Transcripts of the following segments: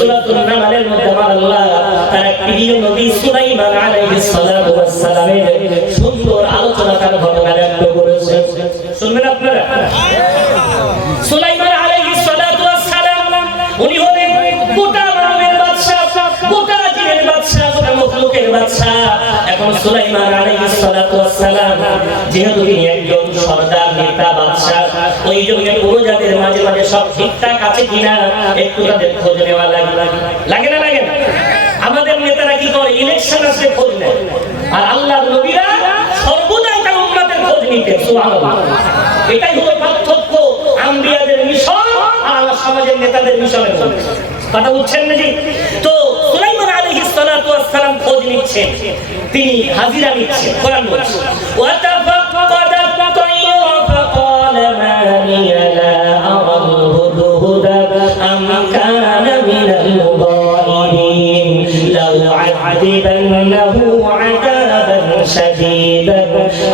সূরাতুন নামালের মধ্যে আমার আল্লাহ তার প্রিয় নবী সুলাইমান সুলাইমান আলাইহিস সালাতু ওয়াস সালাম যেহেতু তিনি একজন সর্দার নেতা বাদশা ওই জন্য প্রজাদের মাঝে মাঝে সব ঠিকঠাক আছে কিনা একটু তাদের খোঁজ নেওয়া লাগে। লাগে না লাগে? না আমাদের নেতারা কি করে? ইলেকশন আসলে খোঁজ নেয়। আর আল্লাহর নবীরা সর্বদাই তার উম্মতের খোঁজ নিতেন, সুবহানাল্লাহ। এটাই হলো পার্থক্য আম্বিয়াদের মিশন আর সমাজের নেতাদের মিশনের কথা বুঝছেন নাকি? তো সুলাইমান আলাইহিস সালাতু ওয়াস সালাম খোঁজ নিচ্ছেন তিনি হাজিরা নিচ্ছেন কোরআন বলছে ওয়াতাফাক্কাদা الطير فقال ما لي لا أرى الهدهد أم كان من الغائبين لأعذبنه عذابا شديدا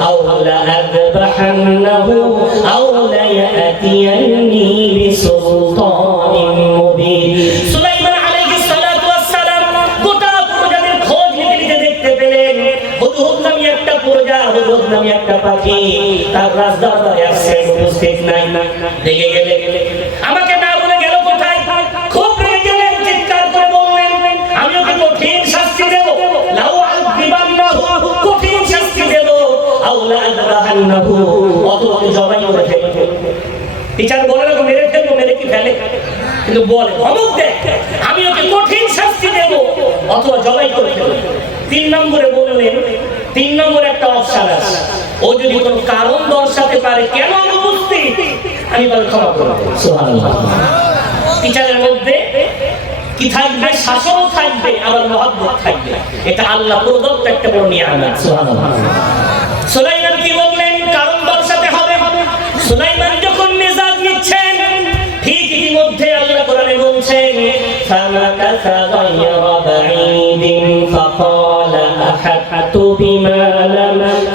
أو لأذبحنه তার গেলে। আমাকে না বলে গেল কোথায়? খুব রেগে গেলেন চিৎকার করে বললেন আমি ওকে কঠিন শাস্তি দেব? লাউ আযিবান্নাহু কঠিন শাস্তি দেব। আও লা আযবাহান্নাহু অথবা জবাই করে টিচার বলে না মেরে ফেলব, মেরে কি ফেলে? কিন্তু বলে, অমুক দেখ আমি ওকে কঠিন শাস্তি দেব? অথবা জবাই করে ফেলব। তিন নম্বরে বললেন, তিন নম্বরে একটা অপশন আছে। ও যদি কোনো কারণ দর্শাতে পারে কেন অনুপস্থিত আমি তার ক্ষমা করবো সুবহানাল্লাহ টিচারের মধ্যে কি থাকবে শাসন থাকবে আবার মহব্বত থাকবে এটা আল্লাহ প্রদত্ত একটা বড় নিয়ামত সুবহানাল্লাহ সুলাইমান কি বললেন কারণ দর্শাতে হবে সুলাইমান যখন মেজাজ নিচ্ছেন ঠিক ইতিমধ্যে আল্লাহ কোরআনে বলছেন فَمَكَثَ غَيْرَ بَعِيدٍ فَقَالَ أَحَطتُ بِمَا لَمْ تُحِطْ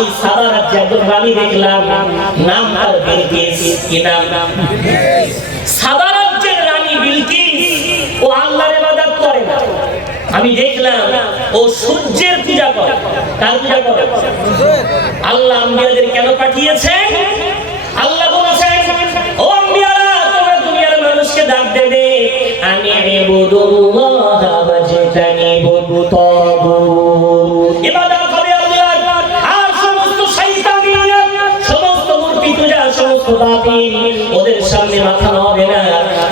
ওই সাদা রাজ্যে একজন রানী দেখলাম। নাম তার বিলকিস। কি নাম? সাদা রাজ্যের রানী বিলকিস। ও আল্লাহর ইবাদত করে। না আমি দেখলাম, ও সূর্যের পূজা করে। কার পূজা করে? আল্লাহ আম্বিয়াদের কেন পাঠিয়েছেন? আল্লাহ বলেছেন, ও আম্বিয়ারা, তোমরা দুনিয়ার মানুষকে ডাক দেবে। আমি ইবুদুল্লাহ ওয়াজতানিবুত তাগুত। বাতিল ওদের সামনে মাথা হবে না।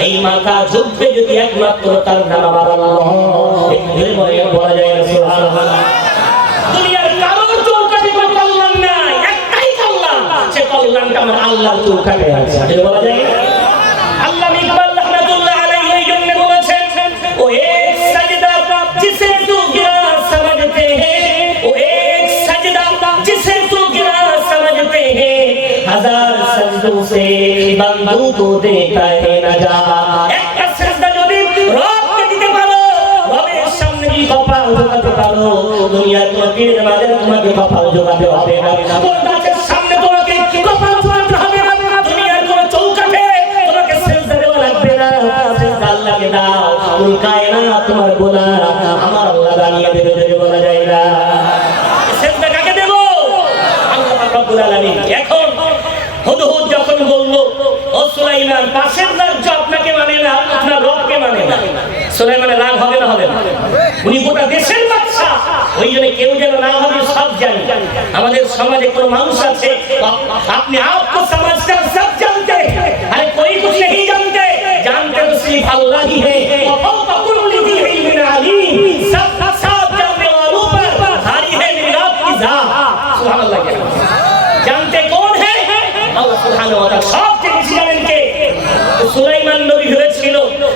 এই মাথা ঝুঁকবে যদি একমাত্র তার নাম আমার আল্লাহ বলে যায় না, সুবহানাল্লাহ। দুনিয়ার কারোর আছে। বলা যায়? মকবুদ দেতা হে নাজাত একটা সিজদা যদি রবকে দিতে পারো, রবের সামনে কি কপাল ঝোকাতে পারো? দুনিয়ার কোন পীরের মাঝে তোমাকে কপাল ঝোকাতে হবে না। তোর সামনে তোমাকে কপাল ঝোকাতে হবে না। দুনিয়ার কোন চৌকাঠে তোমাকে সিজদা দেওয়া লাগবে না। সিজদা লাগে দাও। কুল না তোমার গোলাম। আমার আল্লাহ বানিয়ে দেবে যদি বলা যায় না। সিজদা কাকে দেব? আল্লাহ রাব্বুল আলামিন। এখন হুদহুদ যখন বলল বেইমান পাশের রাজ্য আপনাকে মানে না, আপনার রবকে মানে না। সুলাইমানের রাগ হবে না হবে না। উনি গোটা দেশের বাচ্চা ওই জন্য কেউ যেন না হবে সব জানি। আমাদের সমাজে কোন মানুষ আছে, আপনি আপকো সমাজটা সব জানতে। আরে কোই কুছ নেই জানতে? জানতে তো সিফ আল্লাহ হি। হে ওয়া ফাকুল্লি বি ইলমিন আলিম সব সব জাননে ওয়ালো পর ভারী হে নিরাব কি যা সুবহানাল্লাহ জানতে কোন হে? আল্লাহ সুবহানাহু ওয়া তাআলা সব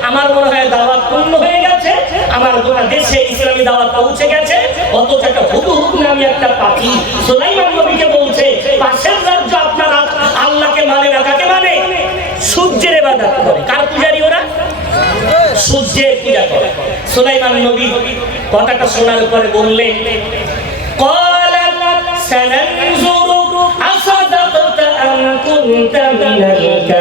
আমার মনে হয় দাওয়াত পূর্ণ হয়ে গেছে আমার গোটা দেশে ইসলামী দাওয়াত পৌঁছে গেছে অথচ একটা হুদুহুদ নামে একটা পাখি সুলাইমান নবীকে বলছে পাশের রাজ্য আপনারা আল্লাহকে মানে না কাকে মানে সূর্যের ইবাদত করে কার পূজারি ওরা সূর্যের পূজা করে সুলাইমান নবী কথাটা শোনার পরে বললেন قال سننظر أصدقت أم كنت من الكاذبين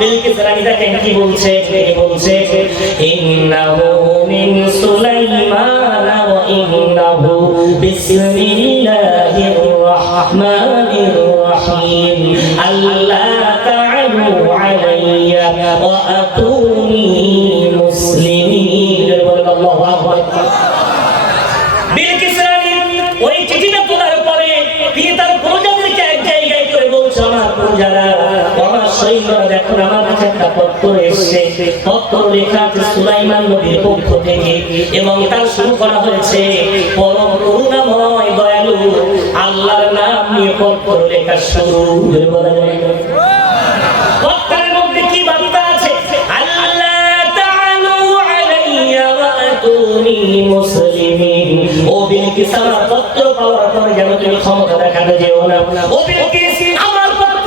বিলকিস রানী দেখেন কি বলছে? বলছে? ইন্নাহু মিন সুলাইমান ওয়া ইন্নাহু বিসমিল্লাহির রাহমানির রাহিম। আল্লাহ তাআলু আলাইয়া ওয়া দেখুন আমার কাছে একটা পত্র এসছে। পত্র লেখা সুলাইমান নবীর পক্ষ থেকে এবং তার শুরু করা হয়েছে, পরম করুণাময় দয়ালু, আল্লাহর নাম নিয়ে পত্র লেখা শুরু। পত্র পাওয়ার পরে যেন তুমি ক্ষমতা দেখাতে যেও না। ও বিলকিস আমার পত্র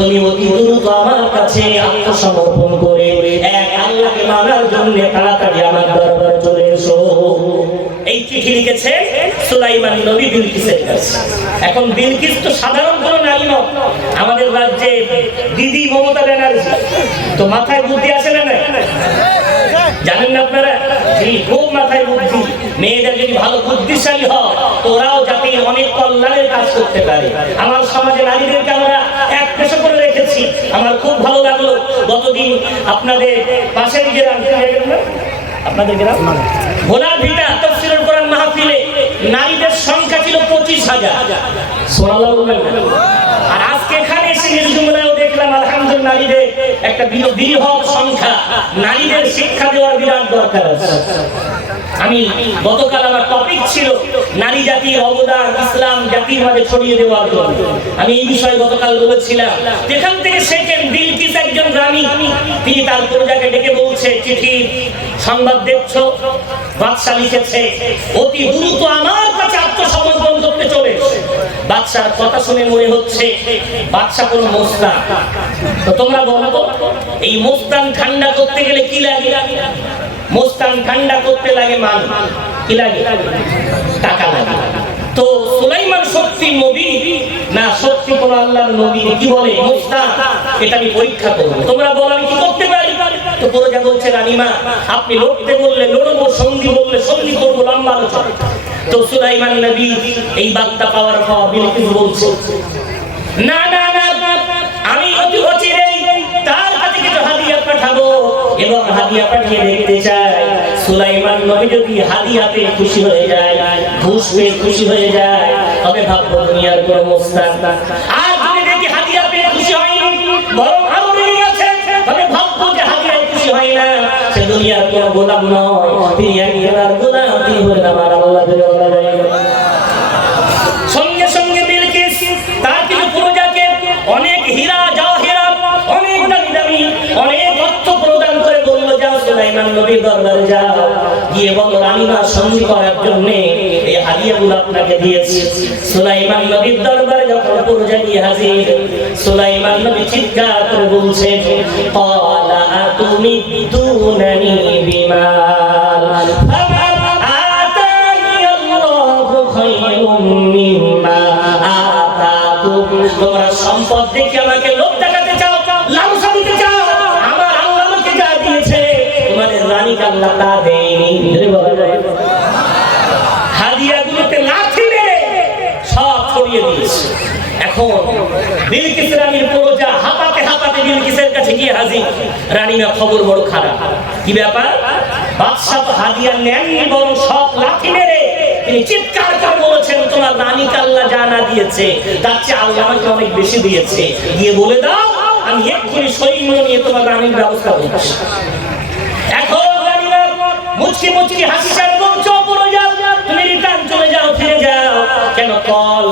তুমি অতি দ্রুত আমার কাছে আত্মসমর্পণ করে আল্লাহকে মানার জন্য তাড়াতাড়ি আমার দরবারে চলে এসো। এই চিঠি লিখেছে সুলাইমান নবী বিলকিসের কাছে। এখন বিলকিস তো সাধারণ কোনো নারী নয় আমাদের রাজ্যে দিদি মমতা ব্যানার্জি। তো মাথায় বুদ্ধি আছে না? জানেন না আপনারা? জি, খুব মাথায় বুদ্ধি মেয়েদের যদি ভালো বুদ্ধিশালী হয় তো ওরাও জাতির অনেক কল্যাণের কাজ করতে পারে। আমার সমাজে নারীদেরকে আমরা এক পেশা করে আমার খুব ভালো লাগল। গতদিন আপনাদের পাশের গ্রাম? আপনাদের গ্রাম? ভোলা ভিটা তফসিলুল কোরআন মাহফিলে নারীদের সংখ্যা ছিল পঁচিশ হাজার। আর আজকে এখানে এসে দেখলাম, আলহামদুলিল্লাহ, নারীদের একটা বিল- বৃহৎ সংখ্যা। নারীদের শিক্ষা দেওয়ার বিরাট দরকার আছে। আমি গতকাল আমার টপিক ছিল নারী জাতির অবদান, ইসলাম জাতির মাঝে ছড়িয়ে দেওয়ার জন্য। আমি এই বিষয়ে গতকাল বলেছিলাম, যেখান থেকে শেখেন বিলকিস একজন রানী, তিনি তার প্রজাকে ডেকে বলছে, চিঠি, সংবাদ দেখছ? বাদশা লিখেছে, অতি দ্রুত আমার কাছে আত্মসমর্পণ করতে চলে। বাদশার কথা শুনে মনে হচ্ছে বাদশা কোনো মোস্তান তো তোমরা বলো এই মোস্তান ঠান্ডা করতে গেলে কি লাগে? মোস্তান ঠান্ডা করতে লাগে মান কি লাগে? টাকা লাগে। তো সুলাইমান সত্যি নবী? না সত্যি কোন আল্লাহর নবী কি বলে? মোস্তান এটা আমি পরীক্ষা করব। তোমরা বলো, আমি কি করতে পারি? তো প্রজা বলছে, রানীমা, আপনি লড়তে বললে লড়বো, সন্ধি বললে সন্ধি করব, লম্বা আলোচনা। তো সুলাইমান নবী এই বার্তা পাওয়ার পর বিলকিস বলছে, না না না এবং হাদিয়া পাঠিয়ে দেখতে চাই সুলাইমান নবী যদি হাদিয়া পেয়ে খুশি হয়ে যায়, ঘুষ পেয়ে খুশি হয়ে যায়, তবে ভাববো দুনিয়ার কোনো মোস্তান। আর যদি দেখি হাদিয়া পেয়ে খুশি বরং আরও বেড়ে গেছে, তবে ভাববো যে খুশি হয় না, সে দুনিয়ার গোলাম নয় তিনি গোলাম, তিনি হলেন আমার আল্লাহ। সঙ্গে সঙ্গে বিলকিস, তার কিছু প্রজাকে অনেক হীরা জওহরাত অনেক দামি দামি অনেক অর্থ প্রদান করে বলল যাও সুলাইমান নবীর দরবারে যাও। গিয়ে বলো রানীমা সন্ধি করার জন্য এই হাদিয়াগুলো আপনাকে দিয়েছি। সুলাইমান নবীর দরবারে যখন প্রজা হাজির, সুলাইমান নবী চিৎকার করে বলছেন বিমাল আল্লাহু খায়রুম মিম্মা আতাকুম। তোমরা সম্পদ দেখে আমাকে আল্লাহ দেয়নি। না? হাদিয়াগুলোতে লাথি মেরে সব ছড়িয়ে দিয়েছে। এখন বিলকিস রানীর গিয়ে হাজির। রানীমা খবর বড় খারাপ। কি ব্যাপার? বাদশাহ হাদিয়া নেননি, বরং সব লাঠি মেরে তিনি চিৎকার করে বলেছেন, তোমার রানীকে আল্লাহ জানা দিয়েছে, তার চেয়ে আল্লাহ আমাকে অনেক বেশি দিয়েছে। গিয়ে বলে দাও, আমি এক্ষুনি সৈন্য নিয়ে তোমার রানীর ব্যবস্থা করছি। মুচকি মুচকি হাসি ছাড় বলছো পড়ে যাও। তুমি রিটার্ন চলে যাও, ফিরে যাও। কেন কল?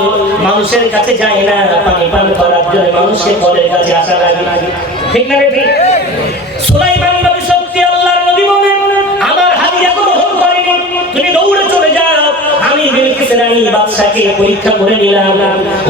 মানুষের কাছে যায় না, পানি পান করার জন্য মানুষকে কলের কাছে আসা লাগে ঠিক না ঠিক? আমি বাদশাকে পরীক্ষা করে নিলাম।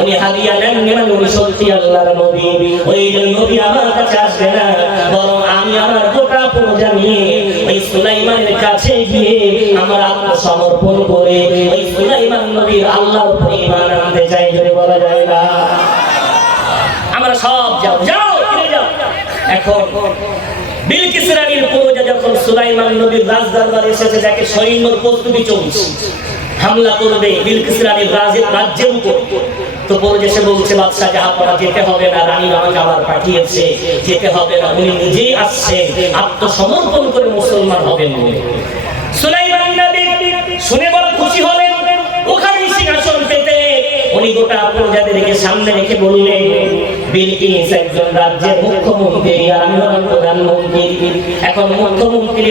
উনি হাদিয়া নেন মানে উনি সত্যি আল্লাহর নবী। ওই নবী আমার কাছে আসবে না, বরং আমি আমার গোটা প্রজা নিয়ে ওই সুলাইমানের কাছে গিয়ে আমার আত্মসমর্পণ করে ওই সুলাইমান নবীর আল্লাহর উপরে ঈমান আনতে চাই যদি বলা যায় না। আমরা সব যাও যাও। এখন বিলকিস রানীর প্রজা যখন সুলাইমান নবীর রাজ দরবারে এসেছে, যাকে সৈন্যর প্রস্তুতি চলছে, হামলা করবে বিলকিস রানীর রাজের রাজ্যের উপর। তো প্রজা সে বলছে, বাদশাহ জাহাপনা যেতে হবে না, রানী আমাকে আবার পাঠিয়েছে, যেতে হবে না, উনি নিজেই আসছেন, আত্মসমর্পণ করে মুসলমান হবেন বলে। সুলাইমান নবী শুনে বড় খুশি হলেন ওখানে সিংহাসন পেতে। উনি গোটা প্রজাদেরকে সামনে রেখে বললেন এখন মুখ্যমন্ত্রী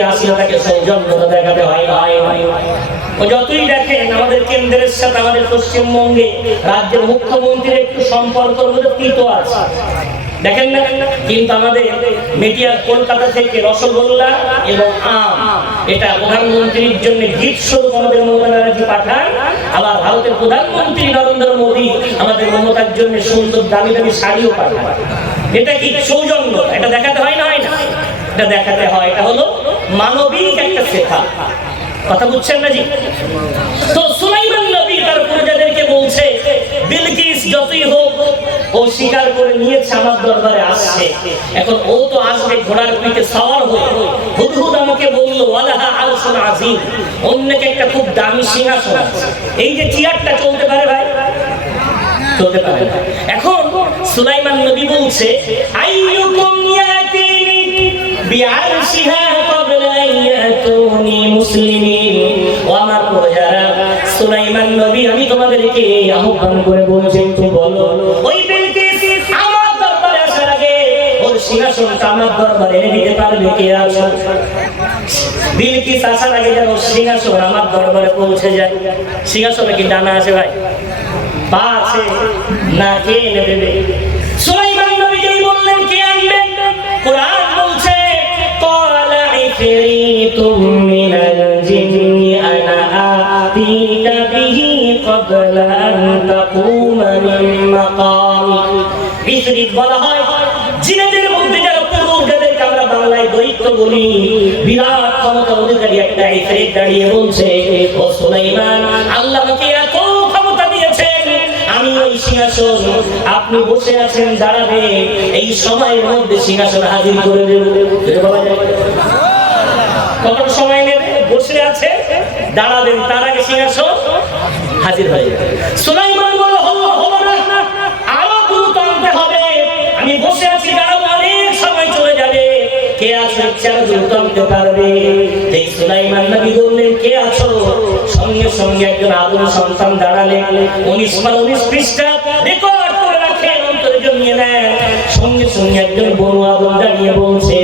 দেখাতে হয় যতই দেখেন, আমাদের কেন্দ্রের সাথে আমাদের পশ্চিমবঙ্গে রাজ্যের মুখ্যমন্ত্রীর একটু সম্পর্ক আছে। দেখেন না? কিন্তু আমাদের মিডিয়া কলকাতা থেকে রসগোল্লা এবং আম, এটা প্রধানমন্ত্রীর জন্য গিফট স্বরূপ আমাদের মমতা ব্যানার্জি পাঠান। আবার ভারতের প্রধানমন্ত্রী নরেন্দ্র মোদী আমাদের মমতার জন্য সুন্দর দামি দামি শাড়িও পাঠান। এটা কি সৌজন্য? এটা দেখাতে হয় না হয় না? এটা দেখাতে হয়। এটা হলো মানবিক একটা শেখা। কথা বুঝছেন না জি? তো সুলাইমান নবী তার বলছে, বিলকিস যতই হোক, ও স্বীকার করে নিয়েছে আমার দরবারে আসছে। এখন ও তো আসবে ঘোড়ার পিঠে সওয়ার হয়ে। হুদহুদ আমাকে বলল, ওয়ালাহা আরশুন আজিম অন্যকে একটা খুব দামি সিংহাসন আছে। এই যে চেয়ারটা চলতে পারে ভাই? চলতে পারে এখন সুলাইমান নবী বলছে আইয়ুকুম ইয়াতিনি বিআরশিহা ক্বাবলা ইয়াতুনি মুসলিমিন। ও আমার প্রজারা, সুলাইমান নবী, আমি তোমাদেরকে আহ্বান করে বলছি একটু বলো ওই বিলকিস আমার দরবারে আসার আগে ওর সিংহাসনটা আমার দরবারে এনে দিতে পারবে কে আছে বিলকিস আসার আগে যেন ওর সিংহাসন আমার দরবারে পৌঁছে যায় সিংহাসনে কি ডানা আছে ভাই পা আছে না কে এনে দেবে সুলাইমান নবী যেই বললেন কে আনবে কোরআন বলছে قال عفريت من الجن أنا آتيك به قبل أن تقوم من مقامك ইফরিত বলা হয় জিনেদের মধ্যে যারা পুরুষ যাদেরকে আমরা বাংলায় দৈত্য বলি বিরাট ক্ষমতা অধিকারী একটা ইফরিত দাঁড়িয়ে বলছে ও সুলাইমান আল্লাহ আমাকে এত ক্ষমতা দিয়েছেন আমি ওই সিংহাসন আপনি বসে আছেন দাঁড়াবে এই সময়ের মধ্যে সিংহাসন হাজির করে দেব এটা বলা যায় কত সময় নেবে বসে আছে। দাঁড়াবেন তার আগে সিংহাসন হাজির হয়ে সুলাইমান বলো হলো হলো না। আরও আনতে হবে। আমি বসে আছি, দাঁড়াবো, অনেক সময় চলে যাবে। কে আছে ইচ্ছা আনতে পারবে? এই সুলাইমান নবী বললেন, কে আছো? সঙ্গে সঙ্গে একজন আদম সন্তান দাঁড়ালেন। উনিশ উনিশ পৃষ্ঠা রেকর্ড করে রাখেন নেন সঙ্গে সঙ্গে একজন বড় আদম দাঁড়িয়ে বলছে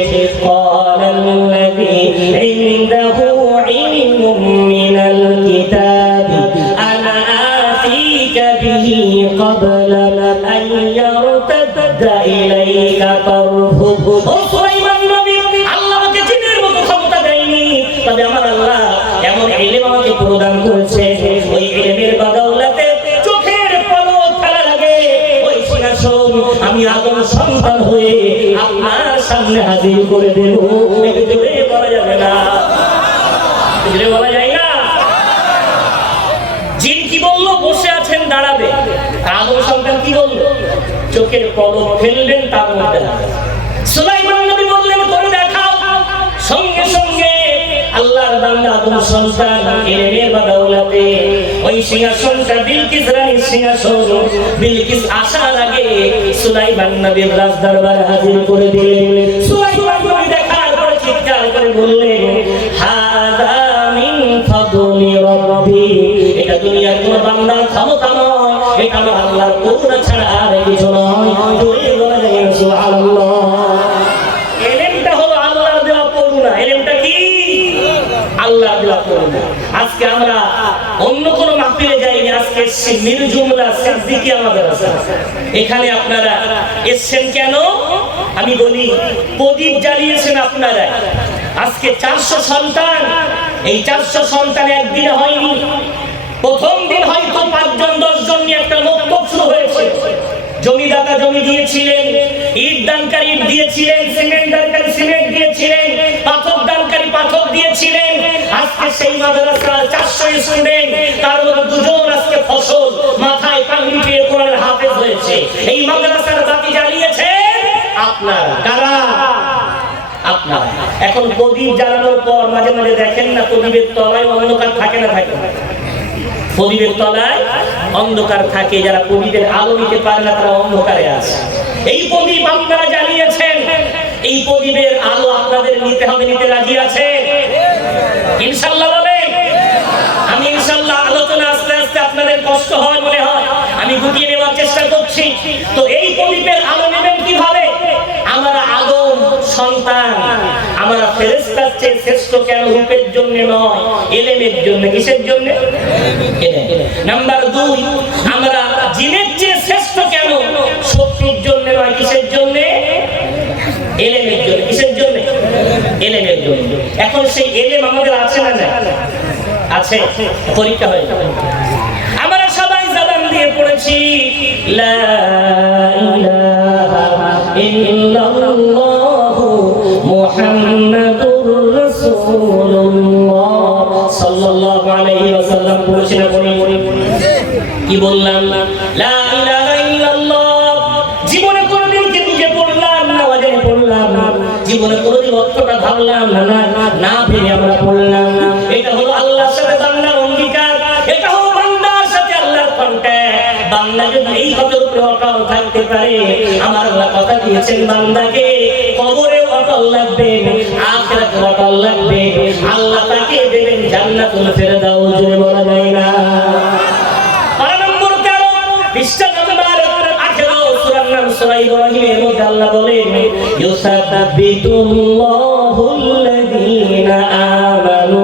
আদম সন্তান হয়ে আপনার সামনে হাজির করে দেব বলা যাবে না। কি বলল? বসে আছেন, দাঁড়াবে। আদম সন্তান কি বলল? চোখের কলম ফেললেন, তার মধ্যে আল্লাহর বান্দা আদম সন্তান ইলমে বা দৌলতে? ওই সিংহাসনটা বিলকিস রানীর সিংহাসন। বিলকিস আসার আগে সুলাইমান নবীর রাজ দরবার হাজির করে দিলেন। সুলাইমান নবী দেখার পরে চিৎকার করে বললেন, হাদা মিন ফাদলি রাব্বি। এটা দুনিয়ার কোন বান্দার ক্ষমতা নয়, এটা আল্লাহর করুণা ছাড়া আর কিছু নয়। করুণা আজকে আমরা অন্য কোন মাহফিলে যাইনি, আজকে এসছি মিরজুমলা সিদ্দিকি আমাদের আছে। এখানে আপনারা এসছেন কেন? আমি বলি, প্রদীপ জ্বালিয়েছেন আপনারা আজকে চারশো সন্তান, এই চারশো সন্তান একদিনে হয়নি। প্রথম দিন হয়তো পাঁচজন, দশজন নিয়ে একটা বক্তব্য শুরু হয়েছে। জমিদাতা জমি দিয়েছিলেন, ইট দানকারী ইট দিয়েছিলেন, সিমেন্ট দানকারী সিমেন্ট দিয়েছিলেন, পাথর দানকারী পাথর দিয়েছিলেন। আজকে সেই মাদ্রাসা চারশো স্টুডেন্ট তার মধ্যে দুজন আজকে ফসল মাথায় পাগড়ি পেয়ে কোরআনের হাফেজ হয়েছে। এই মাদ্রাসার বাতি জ্বালিয়েছে আপনার কারা? আপনার। এখন প্রদীপ জ্বালানোর পর মাঝে মাঝে দেখেন না প্রদীপের তলায় অন্ধকার থাকে না থাকে? না? প্রদীপের তলায় অন্ধকার থাকে, যারা প্রদীপের আলো নিতে পারে না, তারা অন্ধকারে আছে। এই প্রদীপ আপনারা জ্বালিয়েছেন এই প্রদীপের আলো আপনাদের নিতে হবে, নিতে রাজি আছে ইনশাল্লাহ বলেন আমি ইনশাল্লাহ আলোচনা আস্তে আস্তে আপনাদের কষ্ট হয় মনে হয়। আমি গুটিয়ে নেওয়ার চেষ্টা করছি। তো এই প্রদীপের আলো নেবেন কীভাবে? আমরা আদম সন্তান, আমরা ফেরেস্তার চেয়ে শ্রেষ্ঠ কেন রূপের জন্য নয়? এলেমের জন্য, কিসের জন্য? নাম্বার দুই, আমরা জিনের চেয়ে শ্রেষ্ঠ কেন? শক্তির জন্য নয়, কিসের জন্য? এলেমের জন্য, কিসের জন্য? এলেমের জন্য এখন সেই এলেম আমাদের আছে না না আছে। পরীক্ষা হয়ে আমরা সবাই জবান দিয়ে পড়েছি, লা ইলাহা ইল্লাল্লাহু কি বললাম? ভাবলাম না না না ভেবে আমরা এটা হলো আল্লাহর সাথে বান্দার অঙ্গীকার এটা হলো বান্দার সাথে আল্লাহর কন্ট্যাক্ট বান্দা যদি এই উপরে অটল থাকতে পারে আমার আল্লাহ কথা দিয়েছেন বান্দাকে কবরে অটল লাগবে আখিরাতে অটল লাগবে। আল্লাহ তাকে দেবেন জান্নাতুল ফেরদাউস জোরে বলা যায় না। ইব্রাহিমের মধ্যে আল্লাহ বলেন, "ইউসাব্বিতুল্লাহুল্লাযীনা আমানু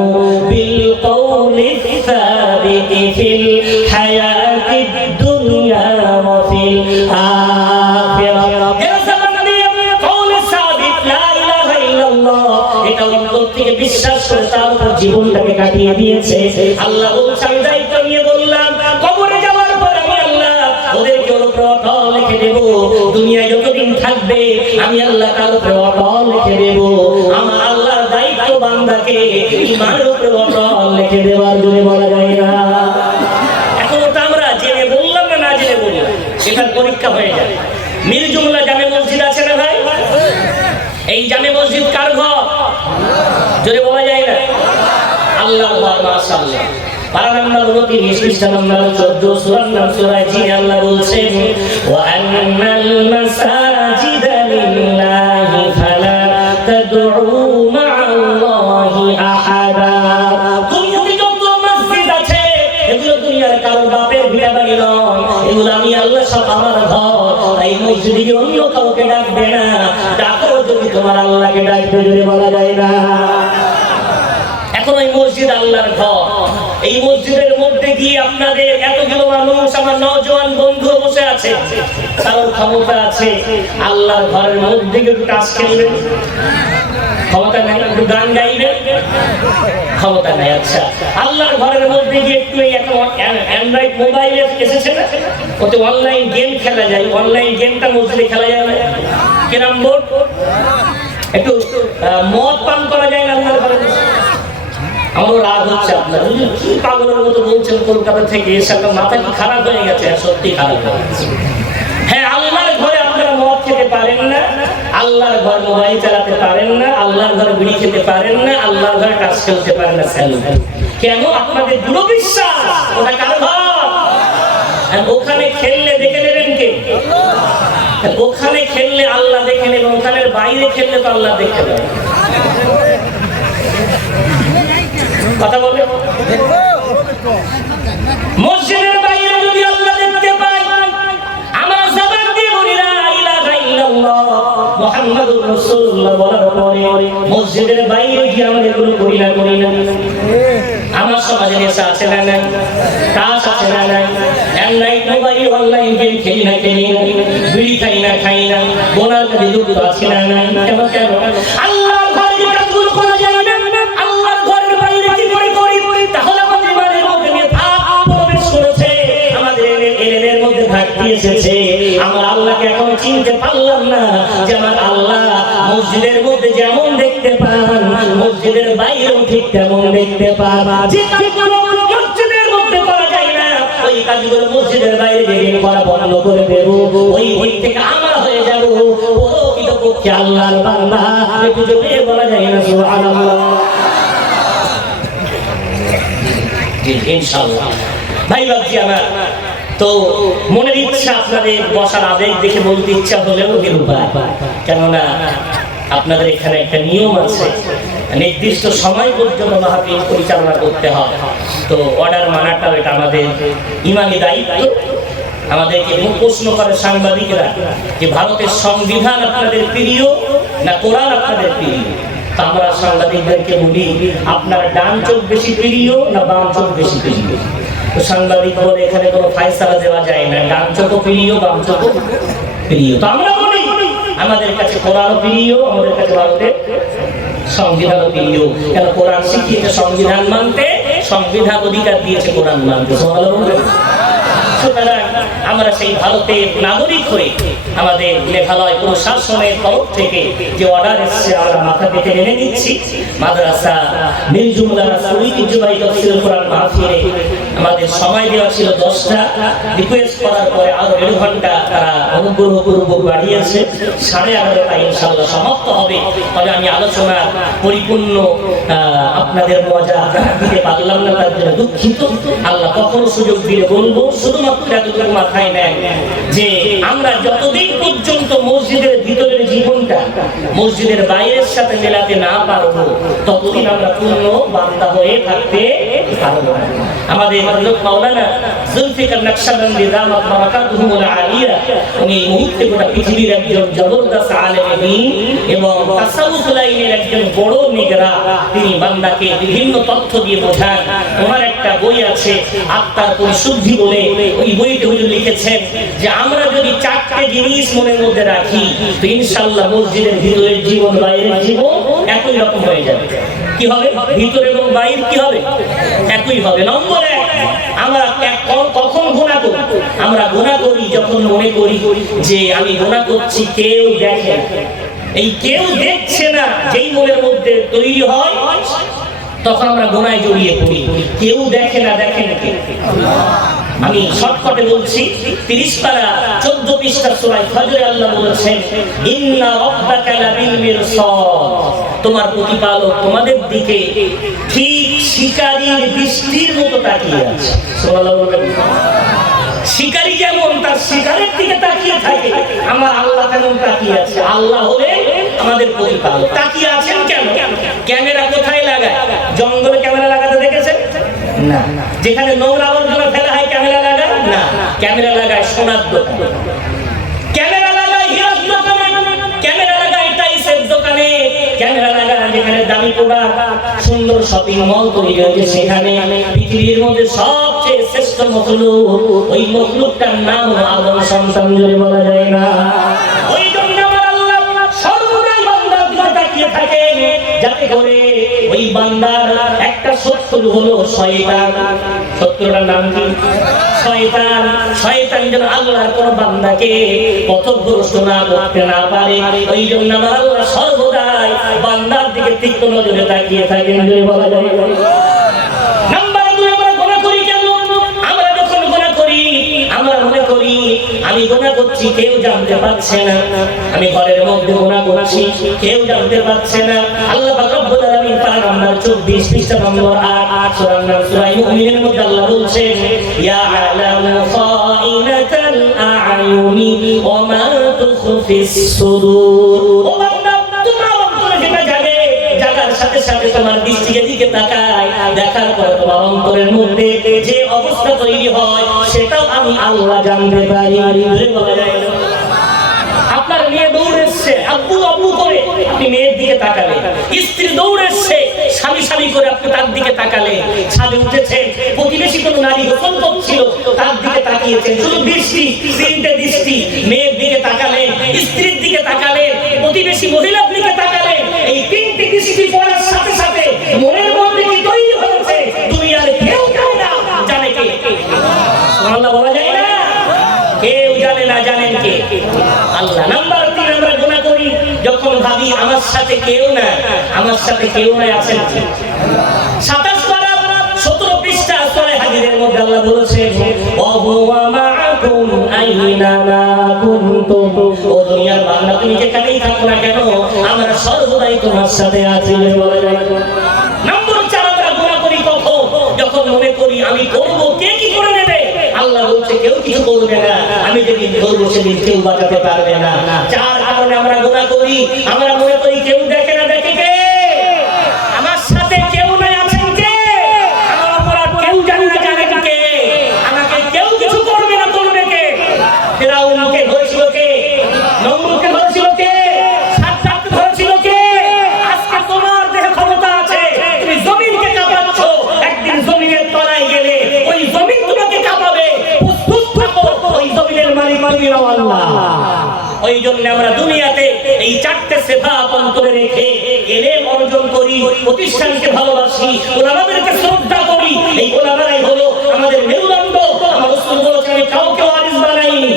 বিল কওলিস সাবিতি ফিল হায়াতিদ দুনিয়া ওয়া ফিল আখিরাহ।" হে মুসলমান নবী, কওলিস সাবিত, লা ইলাহা ইল্লাল্লাহ, এটা অন্তর থেকে বিশ্বাস করে তার উপর জীবনটাকে কাটিয়ে দিয়েছে। আল্লাহ আমি দায়িত্ব নিয়ে বললাম কবরে যাওয়ার পর দেব। দুনিয়ায় থাকবে, আমি আল্লাহ তার উপরে অটল লিখে দেব। আমার আল্লাহর দায়িত্ব বান্দাকে ইমানের উপরে অটল লিখে দেওয়ার জন্য বলা যায় না। এখন আমরা জেনে বললাম না না জেনে বললাম, সেটার পরীক্ষা হয়ে যায় মির্জুমলা জামে মসজিদ আছে না ভাই? এই জামে মসজিদ কার ঘর? বলা যায় না? আল্লাহ মাশাআল্লাহ। পারা নাম্বার উনত্রিশ, পৃষ্ঠা চোদ্দ সুরার নাম সুরায় জি আল্লাহ বলছেন আন্নাল মাসাজিদা মসজিদে অন্য কাউকে ডাকবে না? ডাকো যদি তোমার আল্লাহকে ডাকবে যদি বলা যায় না। এখন ওই মসজিদ আল্লাহর ঘর। এই মসজিদের মধ্যে গিয়ে আপনাদের এতগুলো মানুষ, আমার নজওয়ান বন্ধু বসে আছে। কারোর ক্ষমতা আছে? আল্লাহর ঘরের মধ্যে একটু টাস খেলবেন ক্ষমতা নাই? একটু গান গাইবেন ক্ষমতা নাই আচ্ছা। আল্লাহর ঘরের মধ্যে গিয়ে একটু এখন অ্যান্ড্রয়েড মোবাইল এসেছে না? ওতে অনলাইন গেম খেলা যায়। অনলাইন গেমটা মসজিদে খেলা যায় না? কেরাম বোর্ড? একটু মদ পান করা যায় না আল্লাহর ঘরে? আমারও রাগ হচ্ছে আপনার। কি পাগলের মতো বলছেন কলকাতা থেকে? এসে আপনার মাথা কি খারাপ হয়ে গেছে? সত্যি খারাপ হয়ে গেছে। হ্যাঁ আল্লাহর ঘরে আপনারা মদ খেতে পারেন না। আল্লাহর ঘর মোবাইল চালাতে পারেন না, আল্লাহর ঘরে বিড়ি খেতে পারেন না, আল্লাহর ঘরে কাজ খেলতে পারেন না কেন? আপনাদের দৃঢ় বিশ্বাস ওটা কারও ঘর? ওখানে খেললে দেখে নেবেন কে? ওখানে খেললে আল্লাহ দেখে নেবেন ওখানের বাইরে খেললে তো আল্লাহ দেখে নেবেন কথা বলে মসজিদের বাইরে যদি আল্লাহ দেখতে পাই আমার জবান দিয়ে বলি, লা ইলাহা ইল্লাল্লাহ। মুহাম্মাদুর রাসূলুল্লাহ বলার পরে মসজিদের বাইরে গিয়ে আমরা এগুলো করি না করি না। আমার সমাজে নেশা আছে না, নাই। কাজ আছে না, নাই। অনলাইন মোবাইল অনলাইন গেম খেলি না খেলি না। বিড়ি খাই না খাই না। বোনার কাছে যুক্ত আছে না, নাই। কেন কেন দেখতে পান যে কাজগুলো মসজিদের মধ্যে করা যায় না, ওই কাজগুলো মসজিদের বাইরে গিয়ে করা বন্ধ করে দেব। ওই ওই থেকে আমরা হয়ে যাব। প্রকৃত পক্ষে আল্লাহর বান্দা। একটু জোরে বলা যায় না, সুবহানাল্লাহ। ইনশাআল্লাহ। ভাই আমার, তো মনের ইচ্ছা আপনাদের বসার আবেগ দেখে বলতে ইচ্ছা হলেও কেননা আপনাদের এখানে একটা নিয়ম আছে নির্দিষ্ট সময় পর্যন্ত মাহফিল পরিচালনা করতে হয়। তো অর্ডার মানাটাও এটা আমাদের ইমানি দায়িত্ব। আমাদেরকে প্রশ্ন করে সাংবাদিকরা যে ভারতের সংবিধান আপনাদের প্রিয় না কোরআন আপনাদের প্রিয়? তা আমরা সাংবাদিকদেরকে বলি, আপনার ডান চোখ বেশি প্রিয় না বাম চোখ বেশি প্রিয়? তো সাংবাদিক বলে, এখানে কোনো ফায়সালা দেওয়া যায় না। ডান চোখও প্রিয়, বাম চোখও প্রিয়। তো আমরা বলি, আমাদের কাছে কোরআনও প্রিয়, আমাদের কাছে ভারতের সংবিধান প্রিয় কেন কোরআন শিখিয়েছে সংবিধান মানতে? সংবিধান অধিকার দিয়েছে কোরআন মানতে। আমরা সেই ভারতের নাগরিক হয়ে আমাদের মেঘালয় প্রশাসনের তরফ থেকে যে অর্ডার এসেছে, আমরা মাথা পেতে মেনে নিচ্ছি। মাদ্রাসা হবে। তবে আমি পরিপূর্ণ আপনাদের মজা দিতে পারলাম না, তার জন্য দুঃখিত। আল্লাহ কখনো সুযোগ দিলে বলব, শুধুমাত্র মাথায় নেন যে আমরা যতদিন মসজিদের ভিতরের জীবনটা মসজিদের বাইরের সাথে মেলাতে না পারব, ততদিন আমরা পূর্ণ বান্দা হয়ে থাকতে পারব আমাদের হযরত মাওলানা জুলফিকার নকশবন্দি দামাত বারাকাতুহুল আলিয়া, উনি এই মুহূর্তে গোটা পৃথিবীর একজন জবরদস্ত আলেম এবং তাসাউফ লাইনের একজন বড় নিগরা তিনি বান্দাকে বিভিন্ন তথ্য দিয়ে বোঝান। ওনার একটা বই আছে আত্মার পরিশুদ্ধি বলে। ওই বইতে হুজুর লিখেছেন যে, আমরা যদি চারটে জিনিস মনের মধ্যে রাখি, তো ইনশাআল্লাহ মসজিদের ভিতরের জীবন, বাইরের জীবন একই রকম হয়ে যাবে। কি হবে? ভিতর এবং বাইর কি হবে? একই হবে। নম্বর এক, আমরা কখন গুণা করি? আমরা গুণা করি যখন মনে করি যে আমি গোনা করছি, কেউ দেখে না। এই কেউ দেখছে না, যেই মনের মধ্যে তৈরি হয়, তখন আমরা গোনায় জড়িয়ে পড়ি। কেউ দেখে না দেখেন কে আমি শর্টকাটে বলছি তিরিশ পারা চোদ্দ পৃষ্ঠা সুরায় ফজরে আল্লাহ বলেছেন, ইন্না রব্বাকা লাবিল মিরসাদ। তোমার প্রতিপালক তোমাদের দিকে ঠিক শিকারীর দৃষ্টির মতো তাকিয়ে আছে। শিকারী যেমন তার শিকারের দিকে তাকিয়ে থাকে, আমার আল্লাহ তেমন তাকিয়ে আছে। আল্লাহ হলে আমাদের প্রতিপালক। তাকিয়ে আছেন কেন? ক্যামেরা কোথায় লাগায়? জঙ্গলে ক্যামেরা লাগাতে দেখেছেন? না। যেখানে নোংরা আবর্জনা ফেলা হয়, ক্যামেরা লাগায়? না। ক্যামেরা লাগায় সোনার দোকানে। সুন্দর শপিং মল তৈরি হয়েছে সেখানে, পৃথিবীর মধ্যে সবচেয়ে শ্রেষ্ঠ ওই নাম আদম সন্তান জোরে বলা যায় না। আল্লাহ একটা শত্রু হলো শয়তান। শত্রুটার নাম কি? শয়তান। শয়তান যেন আল্লাহর কোন বান্দাকে পথভ্রষ্ট না করতে না পারে। ওই জন্য আল্লাহ দিকে তীক্ষ্ণ নজরে তাকিয়ে যদি বলা যায় আমি গুনাহ করছি, কেউ জানতে পারছে না। আমি ঘরের মধ্যে গুনাহ করছি, কেউ জানতে পারছে না। আল্লাহ রব্বুল আলামিন পারা নাম্বার 24 পৃষ্ঠা নম্বর 8 সূরা নাম সূরা মুমিনের মধ্যে আল্লাহ বলছে ইয়া আ'য়ুনি ওয়া মা তুখফিস সুদুর ও বান্দা তোমার অন্তরে যেটা জাগে সাথে তোমার দৃষ্টি যেদিকে তাকায়, দেখার পর তোমার অন্তরের মধ্যে যে অবস্থা তৈরি হয়, সেটাও আমি আল্লাহ জানতে পারি? আপনার মেয়ে দৌড় এসছে, আব্বু আব্বু করে আপনি মেয়ের দিকে তাকালে স্ত্রী দৌড় এসছে, স্বামী স্বামী করে আপনি তার দিকে তাকালে ছাদে উঠেছেন, প্রতিবেশী কোনো নারী করছিল, তার দিকে তাকিয়েছেন। শুধু দৃষ্টি, তিনটে দৃষ্টি, মেয়ের দিকে তাকালে স্ত্রীর দিকে তাকালে প্রতিবেশী মহিলার জানে না জানেন কে আল্লাহ নাম্বার তিন আমরা গুনাহ করি, যখন ভাবি আমার সাথে কেউ না আমার সাথে কেউ নাই, আছেন সাতাশ সতেরো পৃষ্ঠা সূরা হাদিদের মধ্যে আল্লাহ বলেছে আমরা সর্বদাই তোমার সাথে আছি। বলে যায় নম্বর চার আমরা গুনাহ করি কখন যখন মনে করি আমি করব কে কি করে নেবে আল্লাহ বলছে কেউ কিছু করবে না। আমি যদি করব সেদিন কেউ বাঁচাতে পারবে না। যার কারণে আমরা গোনা করি, আমরা মনে করি কেউ জন্য আমরা দুনিয়াতে এই চারটে সেবা অন্তরে রেখে এলেম অর্জন করি, প্রতিষ্ঠানকে ভালোবাসি, ওলামাদেরকে শ্রদ্ধা করি। এই ওলামারাই হলো আমাদের মেরুদণ্ড। আমার কাউকে ওয়ারিস বানাইনি।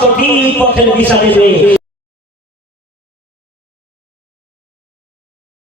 সঠিক পথের দিশা